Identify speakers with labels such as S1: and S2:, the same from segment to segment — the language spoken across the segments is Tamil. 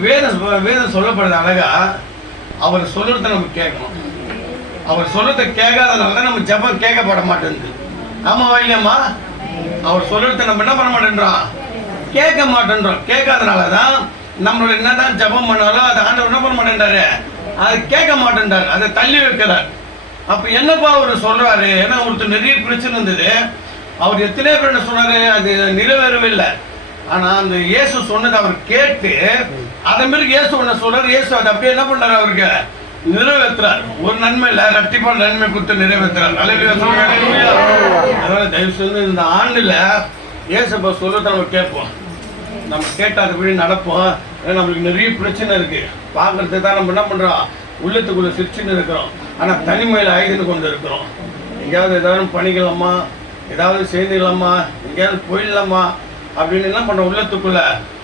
S1: வேதம் வேதம் சொல்லப்படுறது அழகா. அவர் சொல்றத நம்ம கேட்கணும். அவர் சொல்றத கேட்காதனால தான் நம்ம ஜெபம் கேட்கப்பட மாட்டேங்குது. ஆமாவா இல்லையம்மா அவர் சொல்றத நம்ம என்ன பண்ண மாட்டேன்றோம்? கேட்க மாட்டேன்றோம். கேட்காதனால தான் நம்மளோட என்னதான் ஜெபம் பண்ணாலும் அதை ஆண்டவர் என்ன பண்ண மாட்டேன்றாரு? அதை கேட்க மாட்டேன்றாரு. அதை தள்ளி வைக்கிறார். அப்ப என்னப்பா அவர் சொல்றாரு? ஏன்னா ஒருத்தர் நிறைய பிரச்சனை இருந்தது. அவர் எத்தனை பேர் என்ன சொன்னாரு? அது நிறைவேறவில்லை ஆனா அந்த இயேசு சொன்னதை அவர் கேட்டு அதன் மாதிரி இயேசு ஒண்ணு சொல்றாரு இயேசு அதை அப்படியே என்ன பண்றாரு அவருக்கு? நிறைவேற்றுறார் ஒரு நன்மை இல்ல ரெட்டிப்பா நன்மை கொடுத்து நிறைவேற்றுறார் அதனால தயவு செய்து இந்த ஆண்டுல இயேசப்பா சொல்றத நம்ம கேட்போம். நம்ம கேட்டு அதுபடி நடப்போம். ஏன்னா நம்மளுக்கு நிறைய பிரச்சனை இருக்கு. பார்க்கறதுக்கு தான் நம்ம என்ன பண்றோம்? உள்ளத்துக்குள்ள சிரிச்சுன்னு இருக்கிறோம். ஆனா தனிமையில ஆயுதுன்னு கொண்டு இருக்கிறோம். எங்கேயாவது ஏதாவது பண்ணிக்கலாமா ஏதாவது செய்துக்கலாமா எங்கேயாவது போயிடலாமா? அப்படின்னு என்ன பண்ண உள்ளத்துக்குள்ள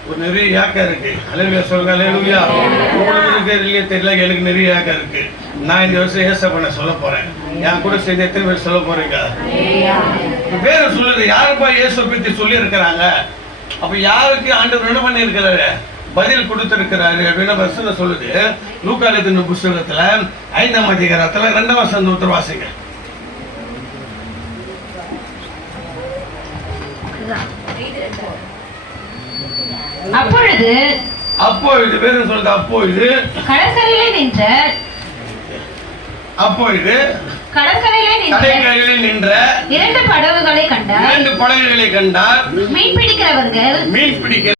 S1: ஒரு நிறைய ஏக்கம் இருக்கு. அலையில சொல்லுங்க அலையிலுயா உங்களுக்கு இருக்க இல்லையே தெரியல எனக்கு நிறைய ஏக்கம் இருக்கு. நான் இந்த வருஷம் ஏச பண்ண சொல்ல போறேன். என் கூட சேர்ந்து எத்தனை பேர் சொல்ல போறீங்க? பேர சொல்லுது யாருப்பா இயேசு பத்தி சொல்லி இருக்கிறாங்க அப்ப யாருக்கு ஆண்டவர் என்ன பண்ணி இருக்கிறாரு பதில் கொடுத்திருக்கிறாரு அப்படின்னு வசனம் சொல்லுது. லூக்காலத்தின் புஸ்தகத்துல ஐந்தாம் அதிகாரத்துல ரெண்டாம் அந்த உத்தர வாசிங்க.
S2: அப்பொழுது
S1: அப்போ இது வேறு சொல்லுது அப்போ இது
S2: கடற்கரையிலே நின்ற
S1: அப்போ இது
S2: கடற்கரையிலே
S1: நின்ற
S2: இரண்டு படகுகளை கண்டார்.
S1: இரண்டு படகுகளை கண்டார்.
S2: மீன் பிடிக்கிறவர்கள்
S1: மீன் பிடிக்க